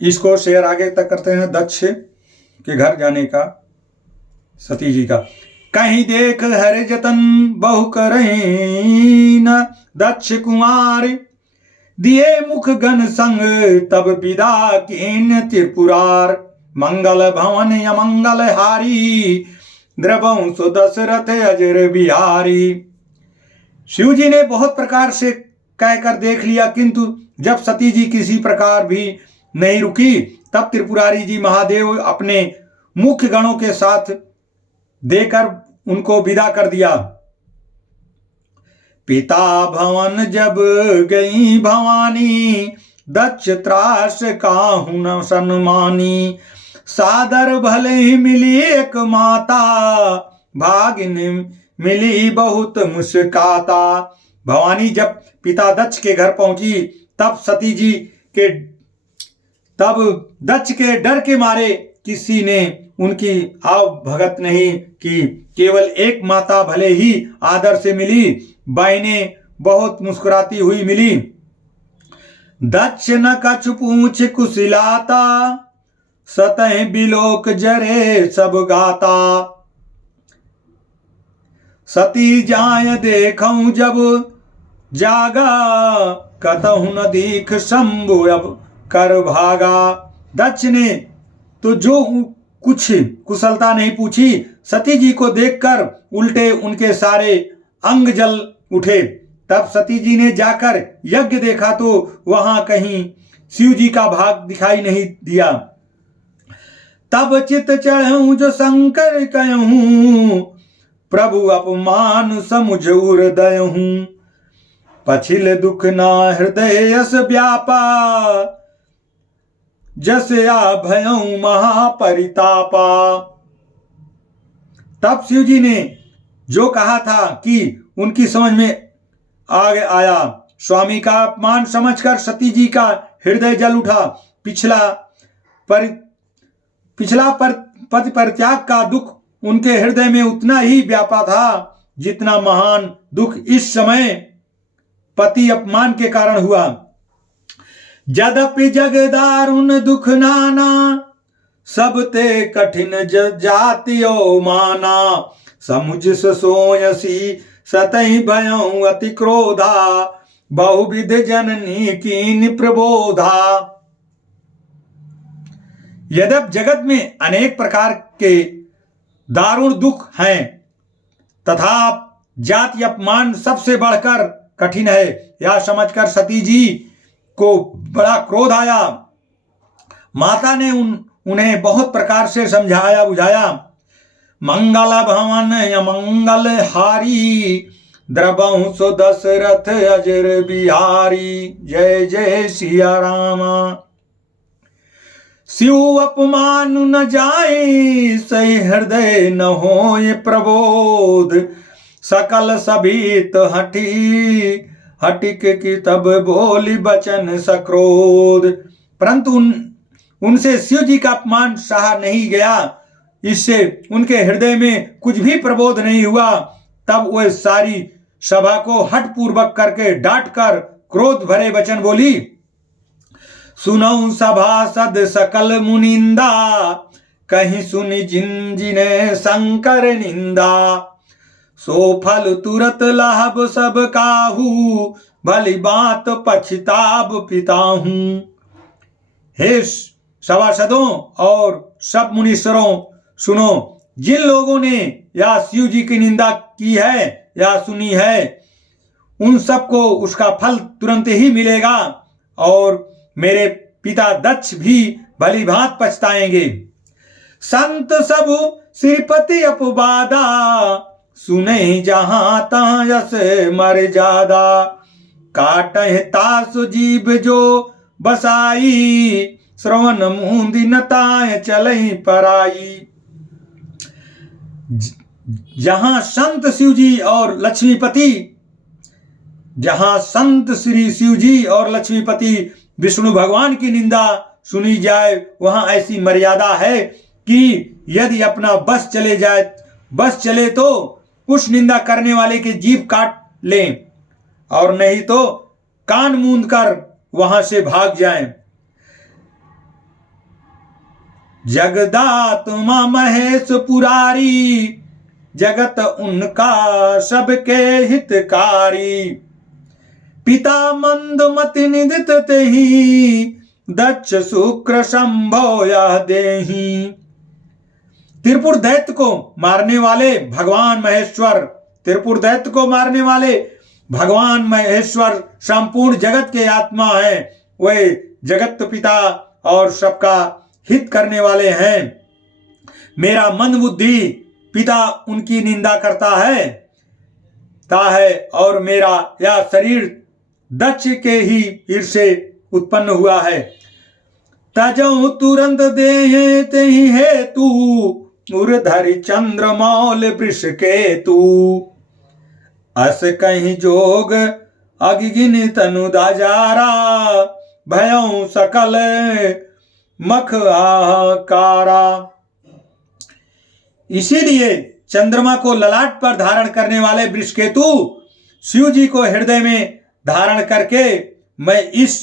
इसको शेयर आगे तक करते हैं दक्ष के घर जाने का, सती जी का। कहीं देख हर जतन बहु करें न दक्ष कुमार, दिए मुख गण संग तब विदा कीन त्रिपुरार। मंगल भवन अमंगल हारी, द्रवं सो दशरथ अजर बिहारी। शिव जी ने बहुत प्रकार से कहकर देख लिया, किंतु जब सती जी किसी प्रकार भी नहीं रुकी, तब त्रिपुरारी जी महादेव अपने मुख्य गणों के साथ देकर उनको विदा कर दिया। पिता भवन जब गई भवानी, दक्ष त्रास काहू न सन्मानी। सादर भले ही मिली एक माता, भागिन मिली बहुत मुस्काता। भवानी जब पिता दक्ष के घर पहुंची, तब दक्ष के डर के मारे किसी ने उनकी आव भगत नहीं की। केवल एक माता भले ही आदर से मिली, बाइने बहुत मुस्कुराती हुई मिली। दक्ष न कछु पूछ कुशलाता, सतह बिलोक जरे सब गाता। सती जाय देखऊं जब जागा, कतहु न दीख शंभु अब कर भागा। दक्ष ने तो जो कुछ कुशलता नहीं पूछी, सती जी को देखकर उल्टे उनके सारे अंग जल उठे। तब सती जी ने जाकर यज्ञ देखा तो वहां कहीं शिव जी का भाग दिखाई नहीं दिया। तब चित चढ़ऊं जो शंकर कहूं, प्रभु अपमान समुझ उर्दयहूं। पछिल दुख ना हृदय यस व्यापा, जस आ भयऊं महापरितापा। तब शिव जी ने जो कहा था कि उनकी समझ में आया। स्वामी का अपमान समझकर सती जी का हृदय जल उठा। पिछला पति परित्याग का दुख उनके हृदय में उतना ही व्यापा था जितना महान दुख इस समय पति अपमान के कारण हुआ। यद्यपि जग दारुण दुख नाना, सब ते कठिन जातियो माना। समुझ सोयसी सतहि भयऊं अति क्रोधा, बहुविध जननी कीन प्रबोधा। यद्यप जगत में अनेक प्रकार के दारुण दुख हैं, तथा जाति अपमान सबसे बढ़कर कठिन है, यह समझकर सती जी को बड़ा क्रोध आया। माता ने उन्हें बहुत प्रकार से समझाया बुझाया। मंगल भवन अमंगल हारी, द्रवं सो दशरथ अजर बिहारी। जय जय सिया रामा। शिव अपमान न जाए, सही हृदय न होए प्रबोध। सकल सभीत हटिक की तब बोली बचन सक्रोध। परंतु उनसे शिव जी का अपमान सहा नहीं गया, इससे उनके हृदय में कुछ भी प्रबोध नहीं हुआ। तब वह सारी सभा को हठ पूर्वक करके डांट कर क्रोध भरे वचन बोली। सुनऊ सभासद सकल मुनिंदा, कहीं सुनि जिन जिने शंकर निंदा। सो फल तुरत लाभ सब काहू, भली बात पछताब पिताहू। हे सभासदों और सब मुनीश्वरों, सुनो, जिन लोगों ने या शिव जी की निंदा की है या सुनी है, उन सबको उसका फल तुरंत ही मिलेगा और मेरे पिता दक्ष भी भली भांत पछताएंगे। संत सब श्रीपति अपवादा, सुने जहां तहां यस मर्यादा। काटहि तासु जीव जो बसाई, श्रवण मूंदी नताय चलई पराई। जहां संत शिव जी और लक्ष्मीपति, जहां संत श्री शिव जी और लक्ष्मीपति विष्णु भगवान की निंदा सुनी जाए, वहां ऐसी मर्यादा है कि यदि अपना बस चले तो उस निंदा करने वाले के जीभ काट लें, और नहीं तो कान मूंद कर वहां से भाग जाएं। जगदात्मा महेश पुरारी, जगत उनका सबके हितकारी। पिता मंदमति निदित तेहि, दक्ष शुक्र शंभो यह देहि। त्रिपुर दैत्य को मारने वाले भगवान महेश्वर, त्रिपुर दैत्य को मारने वाले भगवान महेश्वर संपूर्ण जगत के आत्मा हैं। वे जगत पिता और सबका हित करने वाले हैं। मेरा मंद बुद्धि पिता उनकी निंदा करता है और मेरा यह शरीर दक्ष के ही ईर से उत्पन्न हुआ है। तजहु तुरंत देहि तेहि हेतु, उर्धरि चंद्रमौल वृष केतु। अस कहीं जोग अगिगिन तनु दाजारा, भयं सकल मख आकारा। इसीलिए चंद्रमा को ललाट पर धारण करने वाले वृषकेतु शिव जी को हृदय में धारण करके मैं इस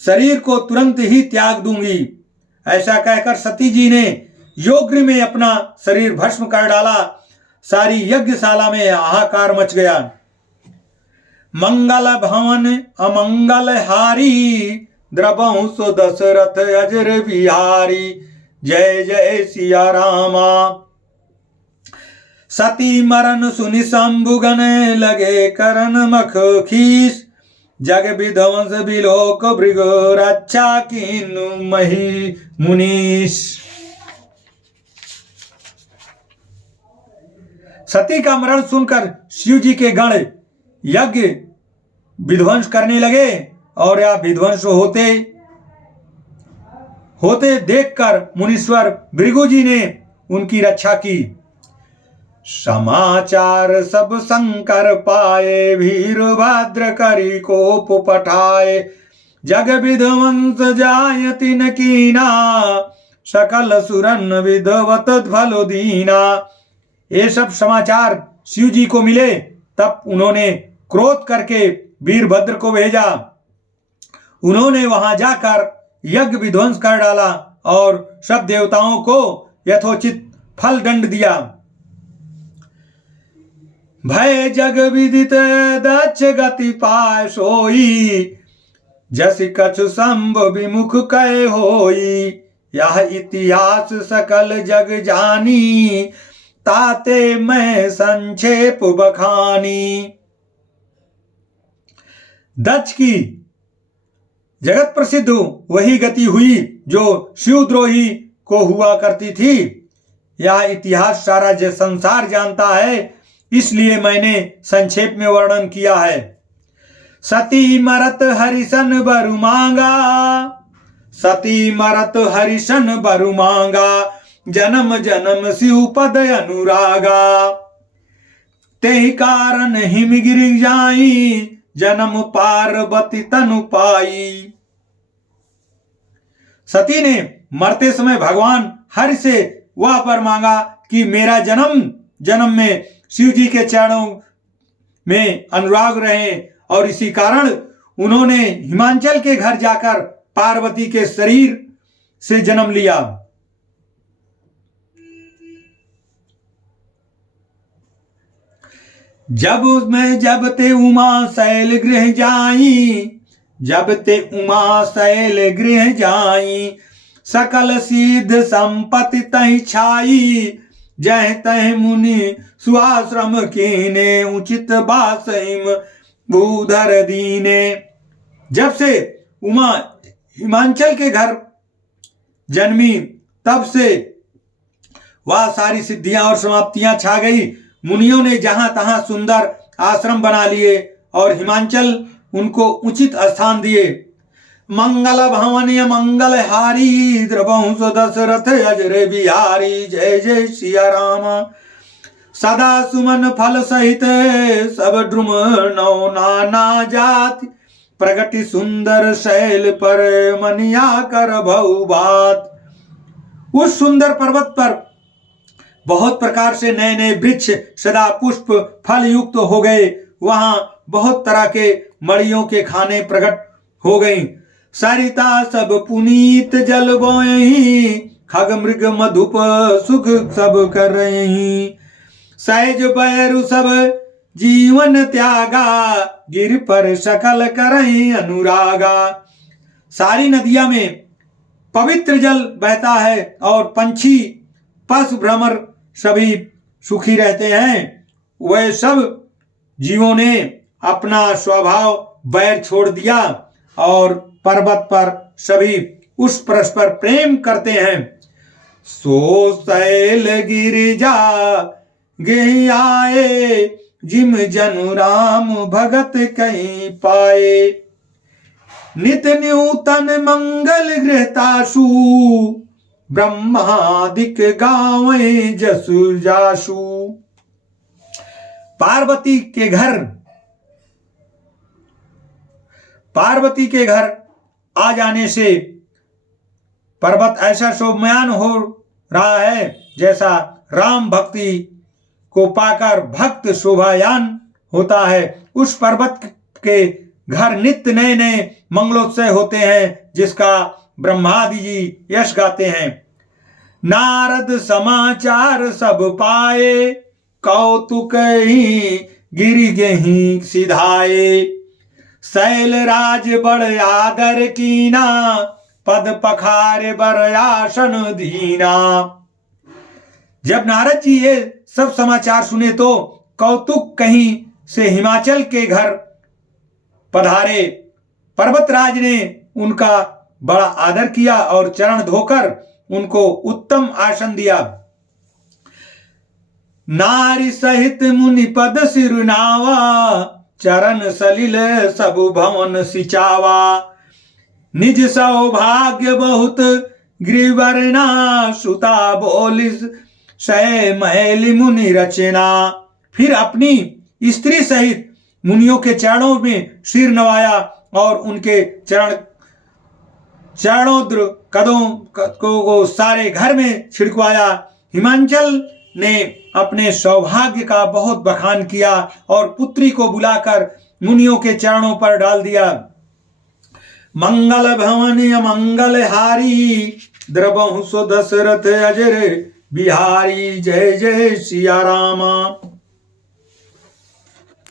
शरीर को तुरंत ही त्याग दूंगी। ऐसा कहकर सती जी ने योग्र में अपना शरीर भस्म कर डाला। सारी यज्ञशाला में हाहाकार मच गया। मंगल भवन अमंगल हारी, द्रवहु सो दशरथ अजर बिहारी। जय जय सिया रामा। सती मरण सुनि शंभुगन, लगे करन मख खीस। जग विध्वंस बिलोक भृग, रक्षा कीनु मही मुनीश। सती का मरण सुनकर शिव जी के गण यज्ञ विध्वंस करने लगे और यह विध्वंस होते देखकर मुनीश्वर भृगु जी ने उनकी रक्षा की। समाचार सब शंकर पाए, वीरभद्र करी कोप पठाए। जग विध्वंस जाय तिन कीना, सकल सुरन विधवत फलो दीना। ये सब समाचार शिव जी को मिले, तब उन्होंने क्रोध करके वीरभद्र को भेजा। उन्होंने वहां जाकर यज्ञ विध्वंस कर डाला और सब देवताओं को यथोचित फल दंड दिया। भय जग विदित दक्ष गति पाय सोई, जस कछु संभ विमुख कह होई। यह इतिहास सकल जग जानी, ताते मैं संक्षेप बखानी। दक्ष की जगत प्रसिद्ध वही गति हुई जो शिवद्रोही को हुआ करती थी। यह इतिहास सारा संसार जानता है, इसलिए मैंने संक्षेप में वर्णन किया है। सती मरत हरिशन बरु मांगा, सती मरत हरिशन बरु मांगा। जन्म जन्म शिव पद अनुरागा, तेहि कारण हिम गिर जाई। जन्म पार्वती तनु पाई। सती ने मरते समय भगवान हरि से वह वर मांगा कि मेरा जन्म में शिव जी के चरणों में अनुराग रहे, और इसी कारण उन्होंने हिमांचल के घर जाकर पार्वती के शरीर से जन्म लिया। जब ते उमा शैल गृह जाई, जब ते उमा शैल गृह जाई। सकल सिद्ध संपत्ति तहि छाई, जह तह मुनि सुआश्रम कीने। उचित बासहिम भूधर दीने। जब से उमा हिमांचल के घर जन्मी, तब से वह सारी सिद्धियां और समाप्तियां छा गई। मुनियों ने जहां तहां सुंदर आश्रम बना लिए और हिमांचल उनको उचित स्थान दिए। मंगल भवन मंगल हारी, द्रवहु सो दशरथ अजर बिहारी। जय जय सिया राम। सदा सुमन फल सहित, सब द्रुम नौ नाना जाति। प्रगति सुंदर शैल पर, मनिया कर भऊ बात। उस सुंदर पर्वत पर बहुत प्रकार से नए नए वृक्ष सदा पुष्प फल युक्त हो गए। वहां बहुत तरह के मड़ियों के खाने प्रकट हो गई। सरिता सब पुनीत जल बोयहि, खग मृग मधुप सुख सब कर रही। सहज बैरु सब जीवन त्यागा, गिर पर सकल करई अनुरागा। सारी नदियां में पवित्र जल बहता है और पंछी पशु भ्रमर सभी सुखी रहते हैं। वह सब जीवों ने अपना स्वभाव बैर छोड़ दिया और पर्वत पर सभी उस परस्पर प्रेम करते हैं। सो शैल गिरिजा गे आए, जिम जनु राम भगत कहीं पाए। नित न्यूतन मंगल गृहतासु, ब्रह्मादिक गावे जसु जासु। पार्वती के घर आ जाने से पर्वत ऐसा शोभायमान हो रहा है जैसा राम भक्ति को पाकर भक्त शोभायमान होता है। उस पर्वत के घर नित्य नए नए मंगलोत्सव होते हैं, जिसका ब्रह्मादि जी यश गाते हैं। नारद समाचार सब पाए, कौतुक ही गिरि गेहि सिधाए। शैल राज बड़ आदर कीना, पद पखारे बर आसन दीना। जब नारद जी ये सब समाचार सुने तो कौतुक कहीं से हिमाचल के घर पधारे। पर्वतराज ने उनका बड़ा आदर किया और चरण धोकर उनको उत्तम आसन दिया। नारी सहित मुनि पद सिरुनावा, चरण सलिल सब भवन सिचावा। निज सौभाग्य बहुत गिरिवरना, सुता बोलिस सै महली मुनि रचना। फिर अपनी स्त्री सहित मुनियों के चरणों में सिर नवाया और उनके चरणोद्र कदों को सारे घर में छिड़कवाया। हिमांचल ने अपने सौभाग्य का बहुत बखान किया और पुत्री को बुलाकर मुनियों के चरणों पर डाल दिया। मंगल भवन अमंगल हारी, द्रवहु सो दशरथ अजर बिहारी। जय जय सिया रामा।